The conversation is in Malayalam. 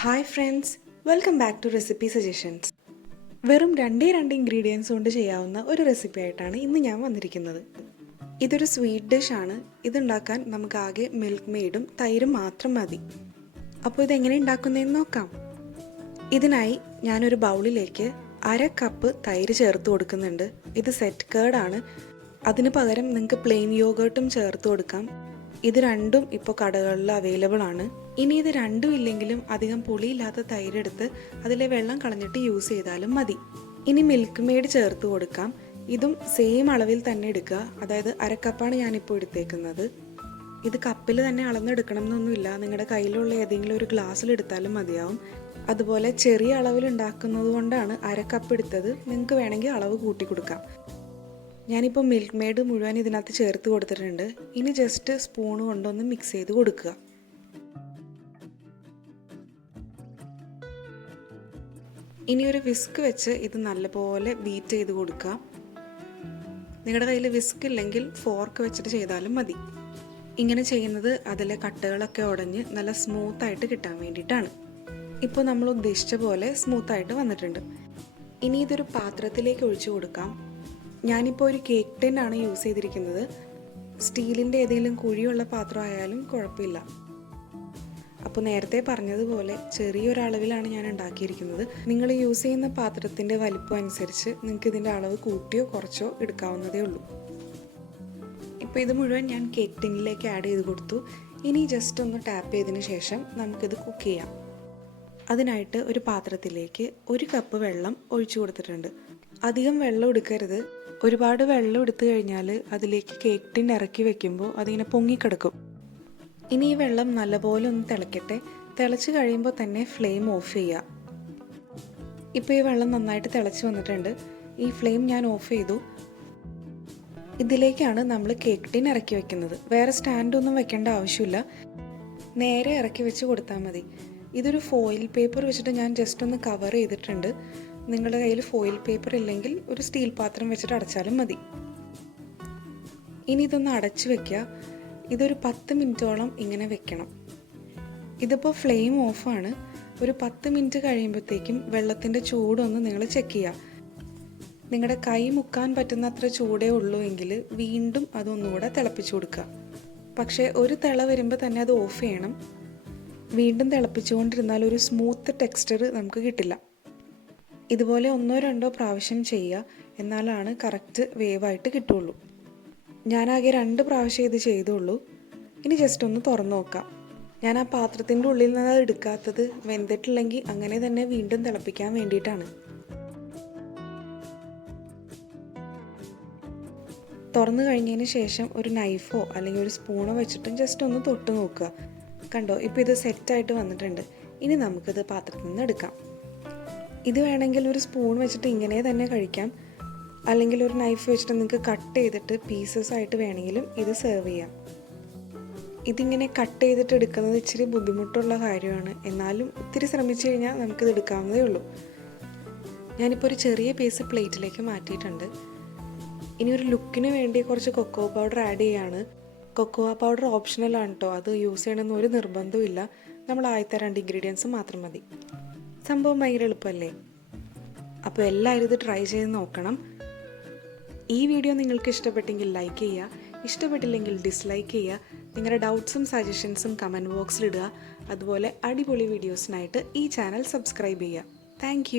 Hi friends, welcome back to recipe suggestions. വെറും രണ്ടേ ഇൻഗ്രീഡിയൻസ് കൊണ്ട് ചെയ്യാവുന്ന ഒരു റെസിപ്പി ആയിട്ടാണ് ഇന്ന് ഞാൻ വന്നിരിക്കുന്നത്. ഇതൊരു സ്വീറ്റ് ഡിഷാണ്. ഇതുണ്ടാക്കാൻ നമുക്കാകെ മിൽക്ക് മെയ്ഡും തൈരും മാത്രം മതി. അപ്പോൾ ഇതെങ്ങനെ ഉണ്ടാക്കുന്നതെന്ന് നോക്കാം. ഇതിനായി ഞാനൊരു ബൗളിലേക്ക് 1/2 കപ്പ് തൈര് ചേർത്ത് കൊടുക്കുന്നുണ്ട്. ഇത് സെറ്റ് കേർഡാണ്. അതിന് പകരം നിങ്ങൾക്ക് പ്ലെയിൻ യോഗേർട്ടും ചേർത്ത് കൊടുക്കാം. ഇത് രണ്ടും ഇപ്പോൾ കടകളിൽ അവൈലബിൾ ആണ്. ഇനി ഇത് രണ്ടും ഇല്ലെങ്കിലും അധികം പുളിയില്ലാത്ത തൈരെടുത്ത് അതിലെ വെള്ളം കളഞ്ഞിട്ട് യൂസ് ചെയ്താലും മതി. ഇനി മിൽക്ക് മെയ്ഡ് ചേർത്ത് കൊടുക്കാം. ഇതും സെയിം അളവിൽ തന്നെ എടുക്കുക. അതായത് 1/2 കപ്പാണ് ഞാനിപ്പോൾ എടുത്തേക്കുന്നത്. ഇത് കപ്പിൽ തന്നെ അളന്നെടുക്കണം എന്നൊന്നുമില്ല. നിങ്ങളുടെ കയ്യിലുള്ള ഏതെങ്കിലും ഒരു ഗ്ലാസ്സിൽ എടുത്താലും മതിയാവും. അതുപോലെ ചെറിയ അളവിൽ ഉണ്ടാക്കുന്നത് കൊണ്ടാണ് 1/2 കപ്പ് എടുത്തത്. നിങ്ങൾക്ക് വേണമെങ്കിൽ അളവ് കൂട്ടി കൊടുക്കാം. ഞാനിപ്പോൾ മിൽക്ക് മെയ്ഡ് മുഴുവൻ ഇതിനകത്ത് ചേർത്ത് കൊടുത്തിട്ടുണ്ട്. ഇനി ജസ്റ്റ് സ്പൂൺ കൊണ്ടൊന്ന് മിക്സ് ചെയ്ത് കൊടുക്കുക. ഇനി ഒരു വിസ്ക് വെച്ച് ഇത് നല്ലപോലെ ബീറ്റ് ചെയ്ത് കൊടുക്കുക. നിങ്ങളുടെ കയ്യിൽ വിസ്ക് ഇല്ലെങ്കിൽ ഫോർക്ക് വെച്ചിട്ട് ചെയ്താലും മതി. ഇങ്ങനെ ചെയ്യുന്നത് അതിലെ കട്ടകളൊക്കെ ഉടഞ്ഞ് നല്ല സ്മൂത്തായിട്ട് കിട്ടാൻ വേണ്ടിയിട്ടാണ്. ഇപ്പോൾ നമ്മൾ ഉദ്ദേശിച്ച പോലെ സ്മൂത്തായിട്ട് വന്നിട്ടുണ്ട്. ഇനി ഇതൊരു പാത്രത്തിലേക്ക് ഒഴിച്ചു കൊടുക്കാം. ഞാനിപ്പോൾ ഒരു കേക്ക് ടിന്നാണ് യൂസ് ചെയ്തിരിക്കുന്നത്. സ്റ്റീലിൻ്റെ ഏതെങ്കിലും കുഴിയുള്ള പാത്രം ആയാലും കുഴപ്പമില്ല. അപ്പോൾ നേരത്തെ പറഞ്ഞതുപോലെ ചെറിയൊരളവിലാണ് ഞാൻ ഉണ്ടാക്കിയിരിക്കുന്നത്. നിങ്ങൾ യൂസ് ചെയ്യുന്ന പാത്രത്തിൻ്റെ വലിപ്പം അനുസരിച്ച് നിങ്ങൾക്ക് ഇതിൻ്റെ അളവ് കൂട്ടിയോ കുറച്ചോ എടുക്കാവുന്നതേ ഉള്ളൂ. ഇപ്പോൾ ഇത് മുഴുവൻ ഞാൻ കേക്ക് ടിന്നിലേക്ക് ആഡ് ചെയ്ത് കൊടുത്തു. ഇനി ജസ്റ്റ് ഒന്ന് ടാപ്പ് ചെയ്തതിന് ശേഷം നമുക്കിത് കുക്ക് ചെയ്യാം. അതിനായിട്ട് ഒരു പാത്രത്തിലേക്ക് 1 കപ്പ് വെള്ളം ഒഴിച്ചു കൊടുത്തിട്ടുണ്ട്. അധികം വെള്ളം എടുക്കരുത്. ഒരുപാട് വെള്ളം എടുത്തു കഴിഞ്ഞാൽ അതിലേക്ക് കേക്ക് ടിൻ ഇറക്കി വെക്കുമ്പോൾ അതിങ്ങനെ പൊങ്ങിക്കിടക്കും. ഇനി ഈ വെള്ളം നല്ലപോലെ ഒന്ന് തിളയ്ക്കട്ടെ. തിളച്ച് കഴിയുമ്പോൾ തന്നെ ഫ്ലെയിം ഓഫ് ചെയ്യുക. ഇപ്പോൾ ഈ വെള്ളം നന്നായിട്ട് തിളച്ച് വന്നിട്ടുണ്ട്. ഈ ഫ്ലെയിം ഞാൻ ഓഫ് ചെയ്തു. ഇതിലേക്കാണ് നമ്മൾ കേക്ക് ടിൻ ഇറക്കി വെക്കുന്നത്. വേറെ സ്റ്റാൻഡൊന്നും വെക്കേണ്ട ആവശ്യമില്ല. നേരെ ഇറക്കി വെച്ച് കൊടുത്താൽ മതി. ഇതൊരു ഫോയിൽ പേപ്പർ വെച്ചിട്ട് ഞാൻ ജസ്റ്റ് ഒന്ന് കവർ ചെയ്തിട്ടുണ്ട്. നിങ്ങളുടെ കയ്യിൽ ഫോയിൽ പേപ്പർ ഇല്ലെങ്കിൽ ഒരു സ്റ്റീൽ പാത്രം വെച്ചിട്ട് അടച്ചാലും മതി. ഇനി ഇതൊന്ന് അടച്ചു വെക്കുക. ഇതൊരു 10 മിനിറ്റോളം ഇങ്ങനെ വെക്കണം. ഇതിപ്പോൾ ഫ്ലെയിം ഓഫാണ്. ഒരു 10 മിനിറ്റ് കഴിയുമ്പോഴത്തേക്കും വെള്ളത്തിൻ്റെ ചൂടൊന്ന് നിങ്ങൾ ചെക്ക് ചെയ്യുക. നിങ്ങളുടെ കൈ മുക്കാൻ പറ്റുന്ന അത്ര ചൂടേ ഉള്ളൂ എങ്കിൽ വീണ്ടും അതൊന്നുകൂടെ തിളപ്പിച്ചു കൊടുക്കുക. പക്ഷേ ഒരു തിള വരുമ്പോൾ തന്നെ അത് ഓഫ് ചെയ്യണം. വീണ്ടും തിളപ്പിച്ചുകൊണ്ടിരുന്നാൽ ഒരു സ്മൂത്ത് ടെക്സ്ചർ നമുക്ക് കിട്ടില്ല. ഇതുപോലെ 1-2 പ്രാവശ്യം ചെയ്യുക. എന്നാലാണ് കറക്റ്റ് വേവായിട്ട് കിട്ടുള്ളൂ. ഞാനാകെ 2 പ്രാവശ്യം ഇത് ചെയ്തുള്ളൂ. ഇനി ജസ്റ്റ് ഒന്ന് തുറന്നു നോക്കാം. ഞാൻ ആ പാത്രത്തിൻ്റെ ഉള്ളിൽ നിന്ന് അത് എടുക്കാത്തത് വെന്തിട്ടില്ലെങ്കിൽ അങ്ങനെ തന്നെ വീണ്ടും തിളപ്പിക്കാൻ വേണ്ടിയിട്ടാണ്. തുറന്നു കഴിഞ്ഞതിന് ശേഷം ഒരു നൈഫോ അല്ലെങ്കിൽ ഒരു സ്പൂണോ വെച്ചിട്ടും ജസ്റ്റ് ഒന്ന് തൊട്ട് നോക്കുക. കണ്ടോ, ഇപ്പോൾ ഇത് സെറ്റായിട്ട് വന്നിട്ടുണ്ട്. ഇനി നമുക്കിത് പാത്രത്തിൽ നിന്ന് എടുക്കാം. ഇത് വേണമെങ്കിൽ ഒരു സ്പൂൺ വെച്ചിട്ട് ഇങ്ങനെ തന്നെ കഴിക്കാം. അല്ലെങ്കിൽ ഒരു നൈഫ് വെച്ചിട്ട് നിങ്ങൾക്ക് കട്ട് ചെയ്തിട്ട് പീസസ് ആയിട്ട് വേണമെങ്കിലും ഇത് സെർവ് ചെയ്യാം. ഇതിങ്ങനെ കട്ട് ചെയ്തിട്ട് എടുക്കുന്നത് ഇച്ചിരി ബുദ്ധിമുട്ടുള്ള കാര്യമാണ്. എന്നാലും ഒത്തിരി ശ്രമിച്ചു കഴിഞ്ഞാൽ നമുക്കിത് എടുക്കാവുന്നതേ ഉള്ളൂ. ഞാനിപ്പോൾ ഒരു ചെറിയ പീസ് പ്ലേറ്റിലേക്ക് മാറ്റിയിട്ടുണ്ട്. ഇനി ഒരു ലുക്കിന് വേണ്ടി കുറച്ച് കൊക്കോ പൗഡർ ആഡ് ചെയ്യാണ്. കൊക്കോ പൗഡർ ഓപ്ഷണലാണ് കേട്ടോ. അത് യൂസ് ചെയ്യണമെന്ന് ഒരു നിർബന്ധവും ഇല്ല. നമ്മൾ ആദ്യത്തെ 2 ഇൻഗ്രീഡിയൻസ് മാത്രം മതി. സംഭവം ഭയങ്കര എളുപ്പമല്ലേ? അപ്പോൾ എല്ലാവരും ഇത് ട്രൈ ചെയ്ത് നോക്കണം. ഈ വീഡിയോ നിങ്ങൾക്ക് ഇഷ്ടപ്പെട്ടെങ്കിൽ ലൈക്ക് ചെയ്യുക. ഇഷ്ടപ്പെട്ടില്ലെങ്കിൽ ഡിസ്ലൈക്ക് ചെയ്യുക. നിങ്ങളുടെ ഡൗട്ട്സും സജഷൻസും കമൻറ്റ് ബോക്സിലിടുക. അതുപോലെ അടിപൊളി വീഡിയോസിനായിട്ട് ഈ ചാനൽ സബ്സ്ക്രൈബ് ചെയ്യുക. താങ്ക്